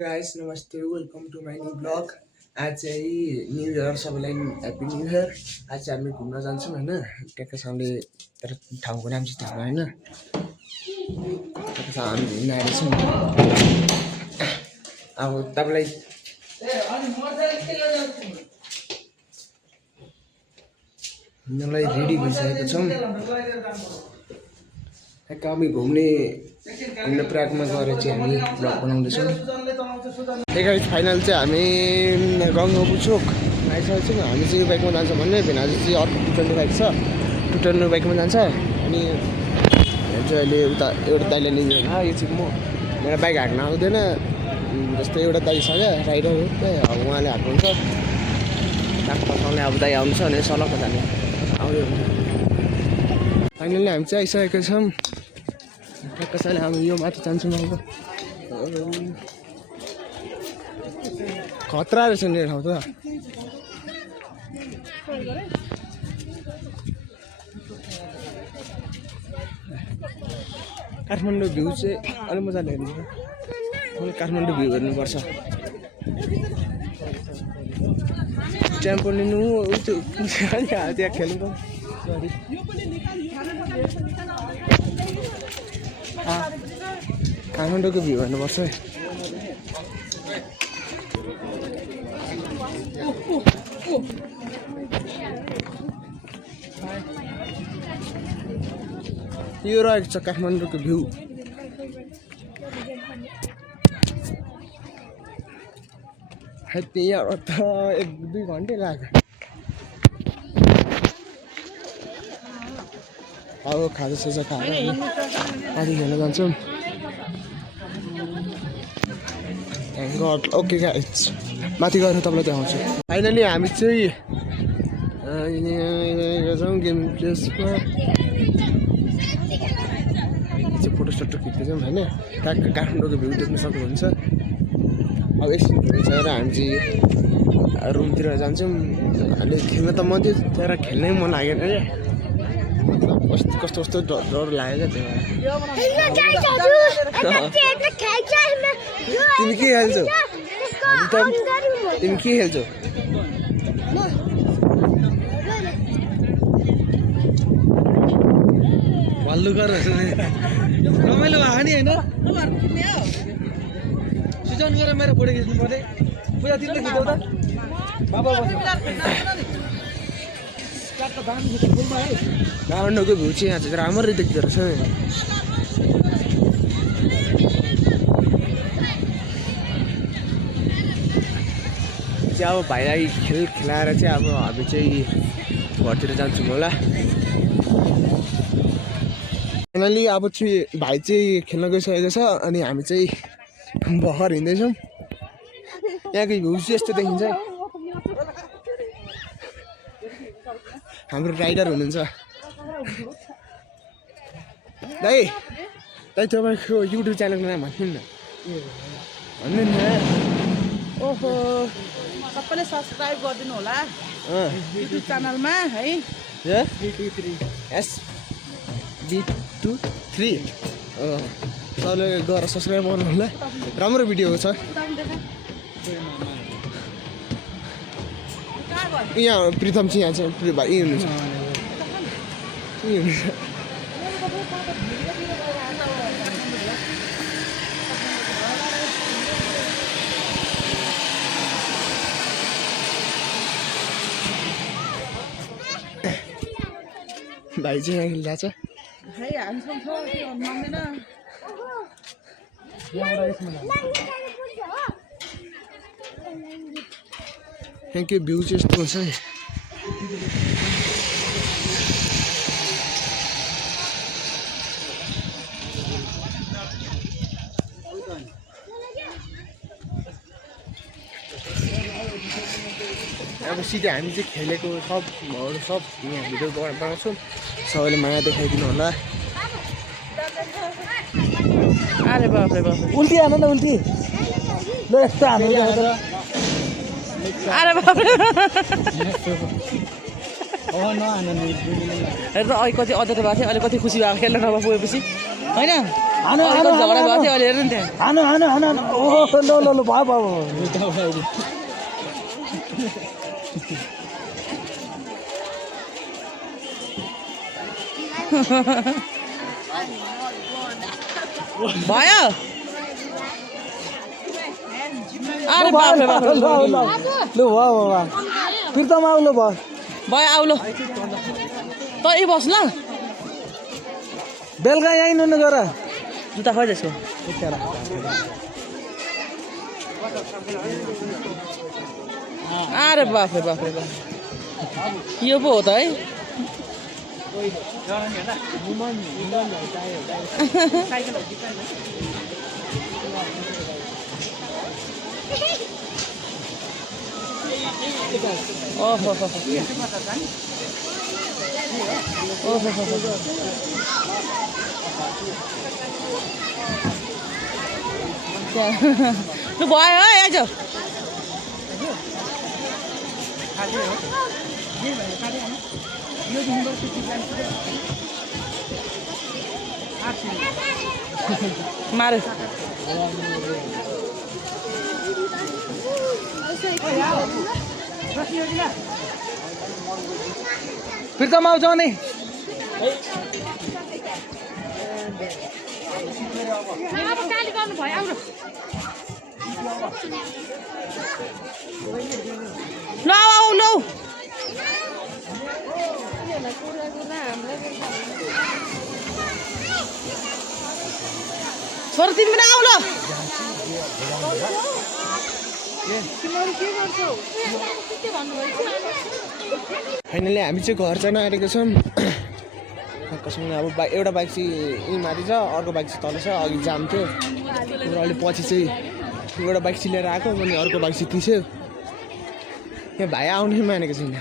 Guys नमस्ते welcome to my new blog. आज चाहिँ न्यु इयर सबैलाई ह्याप्पी न्यु इयर। आज चाहिँ हामी घुम्न जान्छौँ होइन ट्याक्कसँगले तर ठाउँको नाम चाहिँ थाहा भएन। ट्याक्कसँग हामी घुम्न आएको छौँ। अब तपाईँलाई हिँड्नलाई रेडी भइसकेको छौँ। ठ्याक्क हामी घुम्ने प्रागमा गएर चाहिँ हामी ब्लग बनाउँदैछौँ। गाइस फाइनल चाहिँ हामी गङ्गा पुचोक आइसकेको छौँ। हामी चाहिँ यो बाइकमा जान्छ भन्ने भेनाजु चाहिँ अर्को 220 बाइक छ, 210 बाइकमा जान्छ। अनि चाहिँ अहिले उता एउटा दाइले लिँदैन, यो चाहिँ मेरो बाइक हाँक्न आउँदैन। जस्तै एउटा दाइ छ क्या राइडर हो, अब उहाँले हाँक्नु हुन्छ। डाक्टरसँगले अब दाइ आउँछ भने सलक्क जाने आउँदै हुन्छ। फाइनली हामी चाहिँ आइसकेको छौँ। कसैले हामी यो माथि जान्छौँ। अब खतरा रहेछ नि ठाउँ त। काठमाडौँ भ्यू चाहिँ अलिक मजाले हेर्नु, काठमाडौँ भ्यू हेर्नुपर्छ। टेम्पो लिनु त्यहाँ खेल्नु काठमाडौँको भ्यू हेर्नुपर्छ है। यो रहेको छ काठमाडौँको भ्यू। यहाँ त 1-2 घन्टे लाग्यो। अब खाजासाजा खाएर माथि खेल्न जान्छौँ। Thank God. ओके गाइस माथि गएर तपाईँलाई देखाउँछु। फाइनली हामी चाहिँ जाउँ गेम प्लेसमा। फोटोसोटो खिच्दैछौँ होइन। ट्याक्क काठमाडौँको भ्यू देख्न सक्नुहुन्छ। अब एकछिन खेलेर हामी चाहिँ रुमतिर जान्छौँ। अहिले खेल्न त मन थियो तर खेल्नै मन लागेन क्या। मतलब कस्तो कस्तो डर लाग्यो क्या तिमी के खेल्छौ? तिमी के खेल्छौ? भल्लु गरेर रमाइलो भयो नि होइन। सुजन गरेर मेरो फोटो खिच्नु पर्ने पूजा तिमीले खिच्यौ त बाबा काठमाडौँको भ्यू चाहिँ यहाँ चाहिँ राम्ररी देख्दो रहेछ। चाहिँ अब भाइलाई खेलाएर चाहिँ अब हामी चाहिँ घरतिर जान्छौँ होला। फाइनली अब चाहिँ भाइ चाहिँ खेल्न गइसकेको छ अनि हामी चाहिँ भर्खर हिँड्दैछौँ। यहाँको भ्यू चाहिँ यस्तो देखिन्छ। हाम्रो राइडर हुनुहुन्छ दाइ। तपाईँको युट्युब च्यानलको नाम भन्नु न। भन्नु न। ओहो सबैले सब्सक्राइब गरिदिनु होला युट्युब च्यानलमा है। SB23 सबैले गएर सब्सक्राइब गर्नु होला। राम्रो भिडियो छ। यहाँ प्रितम चाहिँ यहाँ चाहिँ भाइ यहीँ हुनुहुन्छ। भाइ चाहिँ यहाँ खेलिरहेछ। यहाँको भ्यू चाहिँ यस्तो हुन्छ नि। अब सिधै हामी चाहिँ खेलेको सबहरू सब यहाँ भिडियो बनाउँछौँ। सबैले माया देखाइदिनु होला। अरे बाफ्रे बाफ्रे उल्टी हान न उल्टी ल यस्तो हान्नु अरे बाफ्रे नहान हेर्दा अहिले कति अदर भएको थियो, अहिले कति खुसी भएको खेल्न नभए पुगेपछि होइन। अर्को झगडा भएको थियो अहिले हेर्नु नि त्यहाँ हानु हानु हानु हानु। ओहो ल ल ल भयो भयो भयो अरे बाफ्रे बाफ्रे ल ल ल भयो भयो फिर्तामा आउलो भयो भयो आउलो त यही बस ल बेलुका यहीँ नुनु गर जुत्ता खोइ त्यसको अरे बाफ्रे बाफ्रे बाफ यो पो हो त है ओहो लु भयो है आज मारे फिर्तामा आउँछ नि ल आऊ लौ छोरा तिमी पनि आऊ ल फाइनली हामी चाहिँ घर जान आँटेको छौँ कसैले अब एउटा बाइक चाहिँ यहीँ माथि छ अर्को बाइक चाहिँ तल छ अघि जाम थियो र अहिले पछि चाहिँ एउटा बाइक चाहिँ लिएर आएको अनि अर्को बाइक चाहिँ तिस्यो यहाँ भाइ आउनै मानेको छैन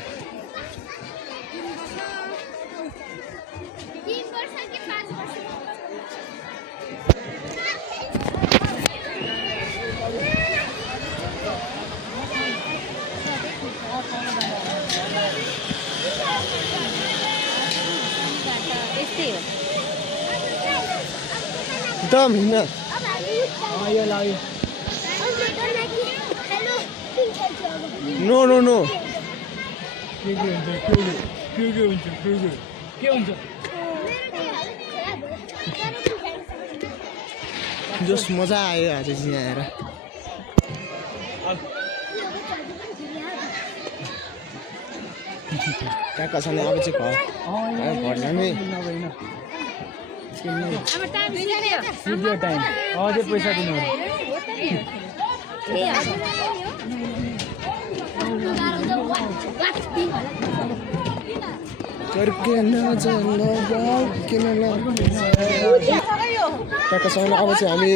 एकदम हिँड्न नो नो नो के हुन्छ जस मजा आयो आज चाहिँ यहाँ आएर कहाँ छ नि अब चाहिँ घर जाने भिडियो टाइम अझै पैसा दिनु करके नजानु किन काकासँग अब चाहिँ हामी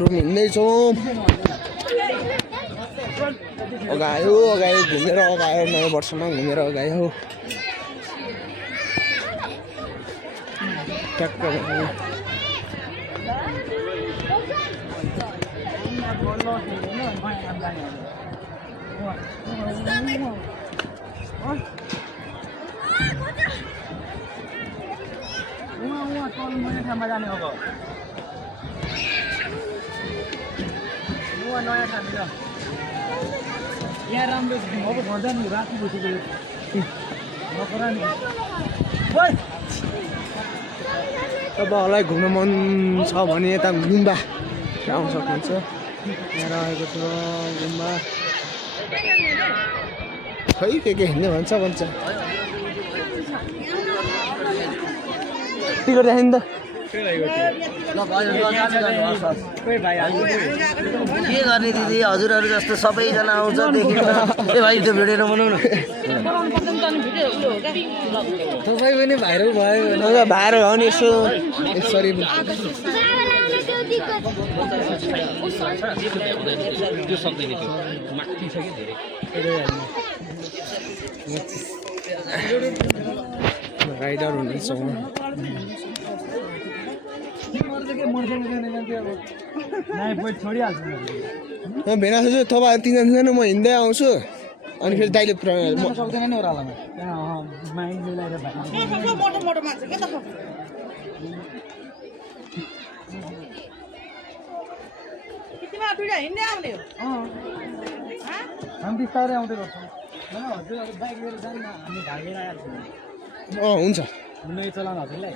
रुम हिँड्दैछौँ अगायो घुमेर अगायो नयाँ वर्षमा घुमेर अगायो ट्याक्क जाने अब नयाँ ठानेर यहाँ राम्रो अब घर जानु राति बसेको तपाईँहरूलाई घुम्न मन छ भने यता गुम्बा आउन सक्नुहुन्छ यहाँ आएको छ गुम्बा खै के हिँड्ने भन्छ टिकट राख्यो नि त के गर्ने दिदी हजुरहरू जस्तो सबैजना आउँछ देखिन्छ ए भाइ त्यो भिडियो नबनाउनु तपाईँ पनि भाइरल भयो भाइरल हो नि यसो यसरी त्यो सक्दैन माथि छ कि धेरै राइडर हुनुहुन्छ भेना सोच्छु तपाईँ तिनजना म हिँड्दै आउँछु अनि फेरि दाइले सक्दैन नि ओह्रालोमा माइन्ड मिलाएर हामी बिस्तारै आउँदै गर्छौँ हजुरहरू बाइक लिएर जान्न हामी भागेर आएको छौँ हुन्छ नै चलाउन हजुरलाई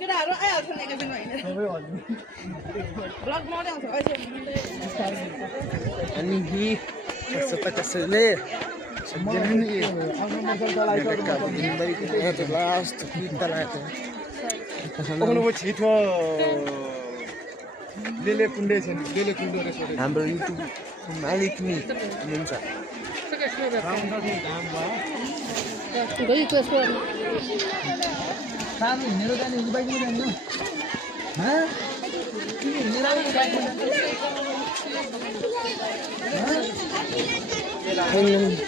केटाहरू आइहाल्छ नि एकैछिनमा हिँडेर ब्लग बनाउँदै आउँछ अनि कसैले लास्ट छिटो लेले कुण्डे छ नि लेले कुण्डो रहेछ हाम्रो युट्युब मालिक नि हुनुहुन्छ सानो हिँडेर जाने बाइकमा जाने हिँडेर बाइकमा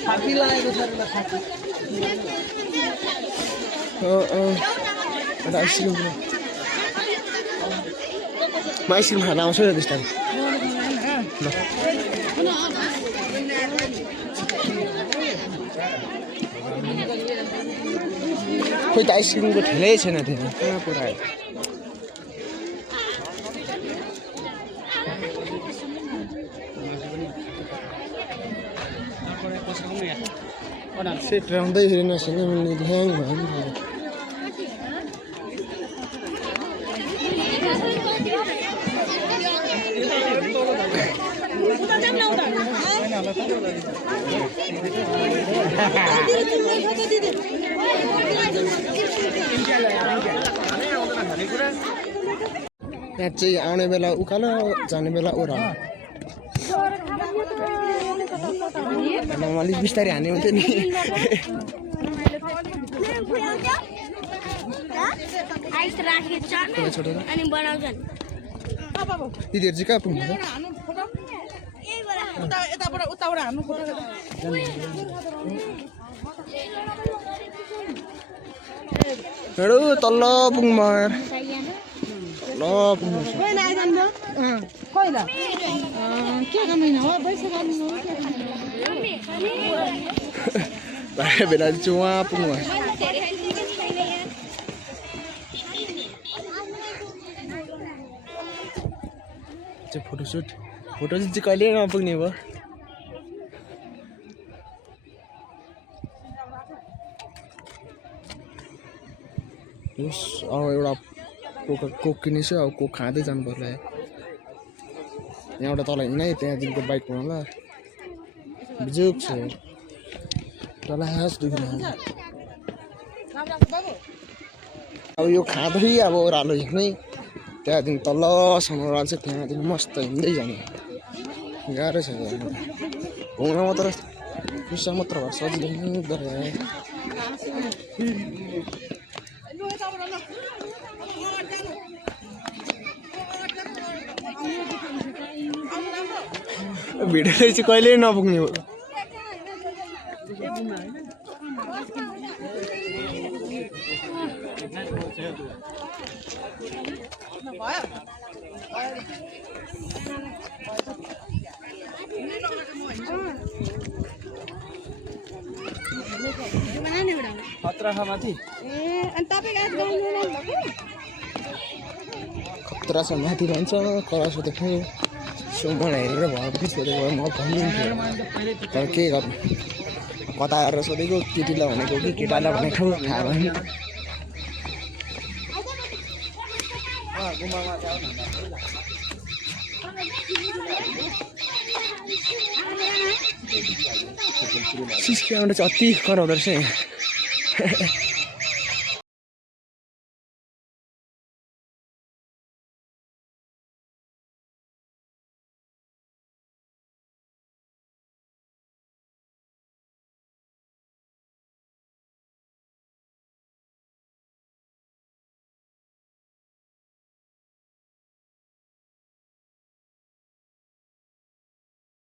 छाती लागेको छ आइसक्रिम म आइसक्रिम खान आउँछु नि बिस्तारै खोइ त आइसक्रिमको ठेलै छैन त्यहाँ कहाँ पुऱ्यायो सेट राउँदै फेरि नसक्ने मैले ल्याङ भयो नि यहाँ चाहिँ आउने बेला उकालो जाने बेला ओह्रालो अलिक बिस्तारै हाने हुन्थ्यो नि दिदीहरू चाहिँ कहाँ पुग्नु उताबाट हान्नु खोज्छ हेडो तल्ल पुग्नु भयो तल्ल पुग्नु भाइ बेला चाहिँ उहाँ पुग्नु भयो फोटोसुट चाहिँ कहिले नपुग्ने भयो अब एउटा कोक किनेछु अब कोक खाँदै जानु पर्ला यहाँबाट तल हिँड है त्यहाँदेखिको बाइक होला बिजुक छ तल हाँस दुखिरहेको अब यो खाँदै अब ओह्रालो हिँड्ने त्यहाँदेखि तलसम्म ओह्रालो चाहिँ त्यहाँदेखि मस्त हिँड्दै जाने गाह्रो छ घुम्न मात्र खुसा मात्र भएर सजिलो भिडियो चाहिँ कहिले नपुग्ने हो माथि खतरा छ माथि भन्छ करासो देख्ने मलाई हेरेर भयो सोधेको भए म भनिदिन्थेँ तर के गर्नु कता आएर सोधेको केटीलाई भनेको कि केटालाई भनेको थाहा भएन सिस्की आउँदा चाहिँ अति कराउँदो रहेछ